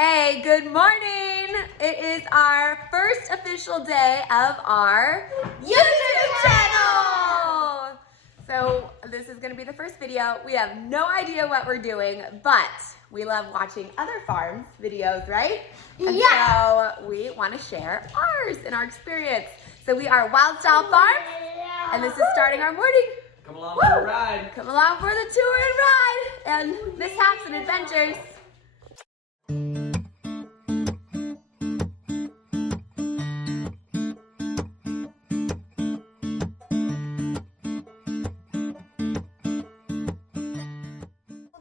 Okay, good morning. It is our first official day of our YouTube channel. So this is gonna be the first video. We have no idea what we're doing, but we love watching other farms videos, right? And so we wanna share ours and our experience. So we are Wild Style Farms, and this is starting our morning. Come along for the ride. Come along for the tour and ride and mishaps and adventures.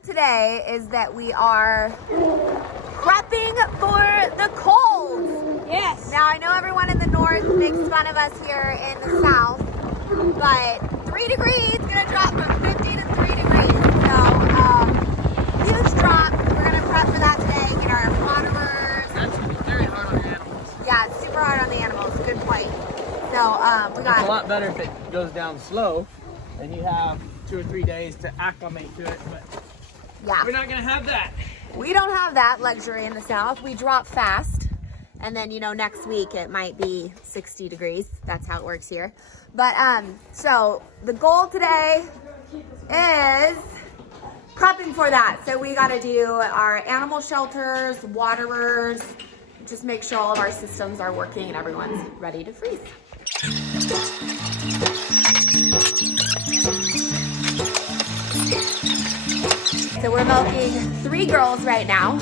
Today is that we are prepping for the cold. Yes. Now I know everyone in the north makes fun of us here in the south, but 3 degrees, gonna drop from 50 to 3 degrees. So huge drop. We're gonna prep for that today, get our waterers. That's very hard on the animals. Yeah, it's super hard on the animals, good point. So we got It's a lot better if it goes down slow and you have 2 or 3 days to acclimate to it, but yeah. we're not gonna have that. We don't have that luxury in the south. We drop fast. And then, you know, next week it might be 60 degrees. That's how it works here. But so the goal today is prepping for that. So we got to do our animal shelters, waterers, just make sure all of our systems are working and everyone's ready to freeze. So we're milking 3 girls right now.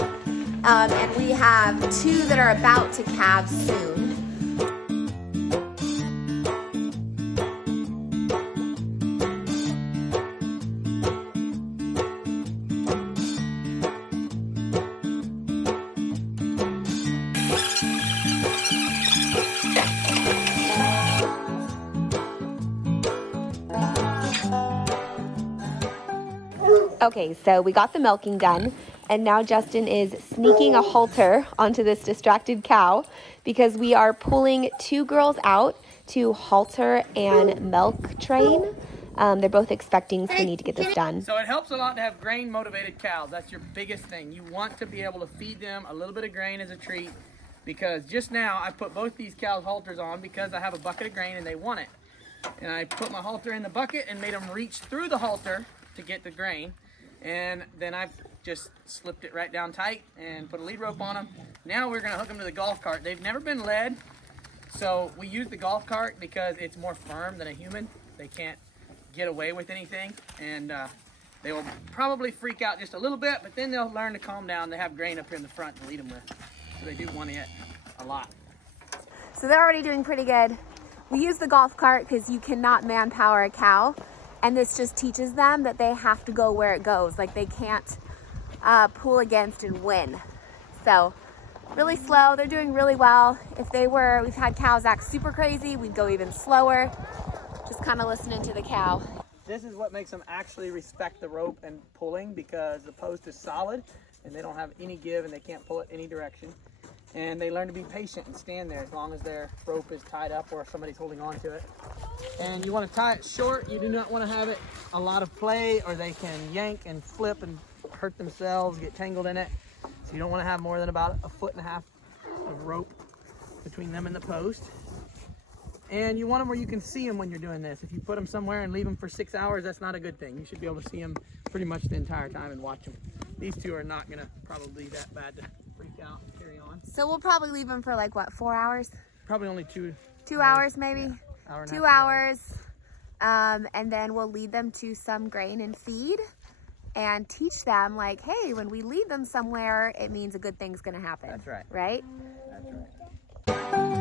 And we have 2 that are about to calve soon. Okay, so we got the milking done. And now Justin is sneaking a halter onto this distracted cow because we are pulling 2 girls out to halter and milk train. They're both expecting, so we need to get this done. So it helps a lot to have grain motivated cows. That's your biggest thing. You want to be able to feed them a little bit of grain as a treat, because just now I put both these cows halters on because I have a bucket of grain and they want it. And I put my halter in the bucket and made them reach through the halter to get the grain. And then I've just slipped it right down tight and put a lead rope on them. Now we're gonna hook them to the golf cart. They've never been led, so we use the golf cart because it's more firm than a human. They can't get away with anything, and they will probably freak out just a little bit, but then they'll learn to calm down. They have grain up here in the front to lead them with, so they do want it a lot. So they're already doing pretty good. We use the golf cart because you cannot manpower a cow. And this just teaches them that they have to go where it goes. Like they can't pull against and win. So really slow, they're doing really well. If we've had cows act super crazy, we'd go even slower. Just kind of listening to the cow. This is what makes them actually respect the rope and pulling, because the post is solid and they don't have any give and they can't pull it any direction. And they learn to be patient and stand there as long as their rope is tied up or somebody's holding on to it. And you want to tie it short. You do not want to have it a lot of play, or they can yank and flip and hurt themselves, get tangled in it. So you don't want to have more than about 1.5 feet of rope between them and the post. And you want them where you can see them when you're doing this. If you put them somewhere and leave them for 6 hours, that's not a good thing. You should be able to see them pretty much the entire time and watch them. These 2 are not going to probably be that bad to freak out and carry on. So we'll probably leave them for like what, 4 hours? Probably only 2 hours maybe? Yeah. Hour and a 2 half, hours. And then we'll lead them to some grain and feed and teach them like, hey, when we lead them somewhere, it means a good thing's gonna happen. That's right. Right? That's right.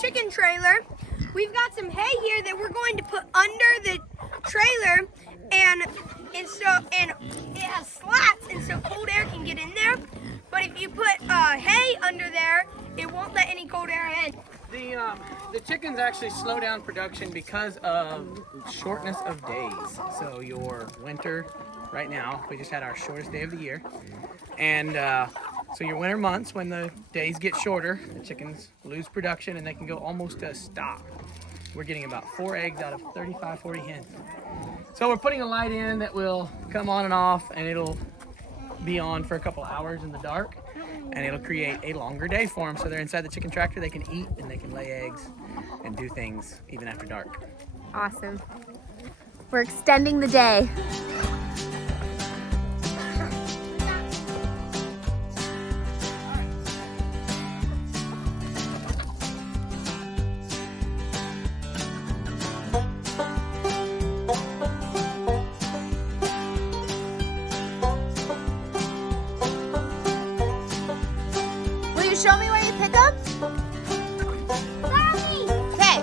Chicken trailer. We've got some hay here that we're going to put under the trailer, and it has slats, and so cold air can get in there. But if you put hay under there, it won't let any cold air in. The chickens actually slow down production because of shortness of days. So your winter, right now, we just had our shortest day of the year. And so your winter months, when the days get shorter, the chickens lose production and they can go almost to a stop. We're getting about 4 eggs out of 35, 40 hens. So we're putting a light in that will come on and off, and it'll be on for a couple hours in the dark, and it'll create a longer day for them. So they're inside the chicken tractor, they can eat and they can lay eggs and do things even after dark. Awesome. We're extending the day. Will you show me where you pick them? Okay.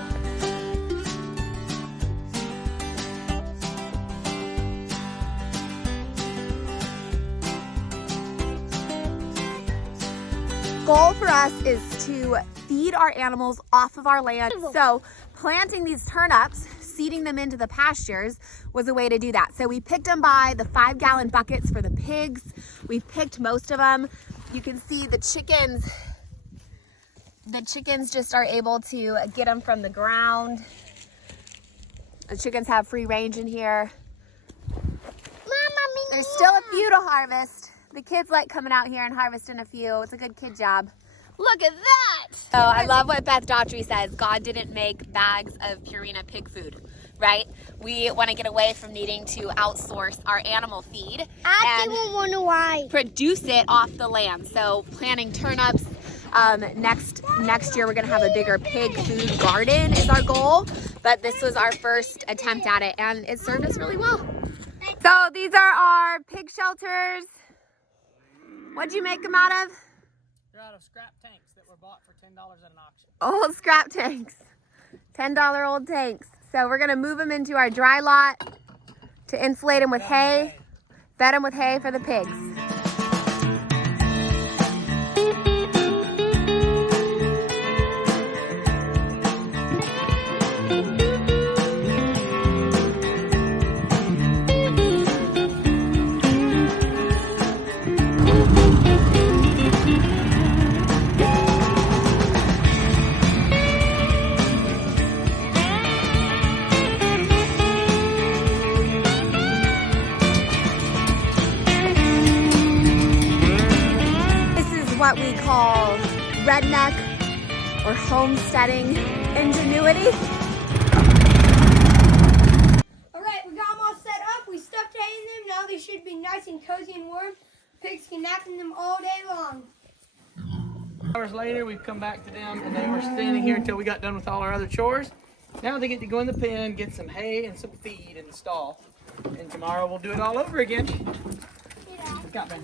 Goal for us is to feed our animals off of our land. So planting these turnips, seeding them into the pastures was a way to do that. So we picked them by the 5-gallon buckets for the pigs. We picked most of them. You can see the chickens just are able to get them from the ground. The chickens have free range in here. There's still a few to harvest. The kids like coming out here and harvesting a few. It's a good kid job. Look at that! So I love what Beth Daughtry says. God didn't make bags of Purina pig food, right? We want to get away from needing to outsource our animal feed and produce it off the land. So planting turnips. Next year we're gonna have a bigger pig food garden is our goal, but this was our first attempt at it and it served us really well. So these are our pig shelters. What'd you make them out of? They're out of scrap tanks that were bought for $10 at an auction. Old scrap tanks, $10 old tanks. So we're gonna move them into our dry lot to insulate them with hay, fed them with hay for the pigs. What we call redneck or homesteading ingenuity. All right, we got them all set up. We stuffed hay in them. Now they should be nice and cozy and warm. Pigs can nap in them all day long. Hours later, we've come back to them, and they were standing here until we got done with all our other chores. Now they get to go in the pen, get some hay and some feed in the stall, and tomorrow we'll do it all over again. I got it.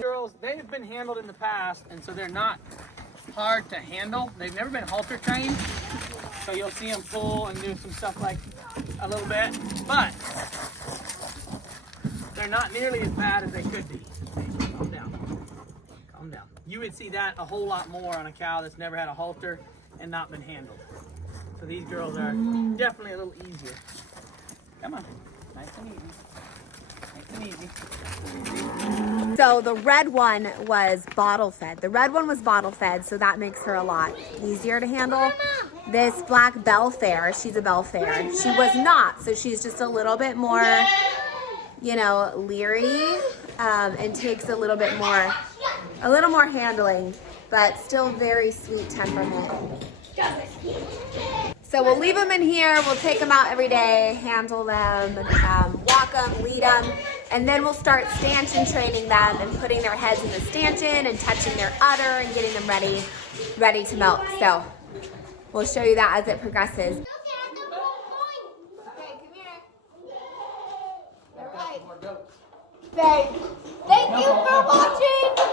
Girls, they've been handled in the past, and so they're not hard to handle. They've never been halter trained, so you'll see them pull and do some stuff like a little bit, but they're not nearly as bad as they could be. Calm down. Calm down. You would see that a whole lot more on a cow that's never had a halter and not been handled. So these girls are definitely a little easier. Come on. Nice and easy. So the red one was bottle fed. The red one was bottle fed, so that makes her a lot easier to handle. This black Belfair, she's a Belfair. She was not, so she's just a little bit more, you know, leery and takes a little more handling, but still very sweet temperament. So we'll leave them in here, we'll take them out every day, handle them, walk them, lead them, and then we'll start stanchion training them and putting their heads in the stanchion and touching their udder and getting them ready to milk. So we'll show you that as it progresses. Okay, come here. All right. Thank you for watching.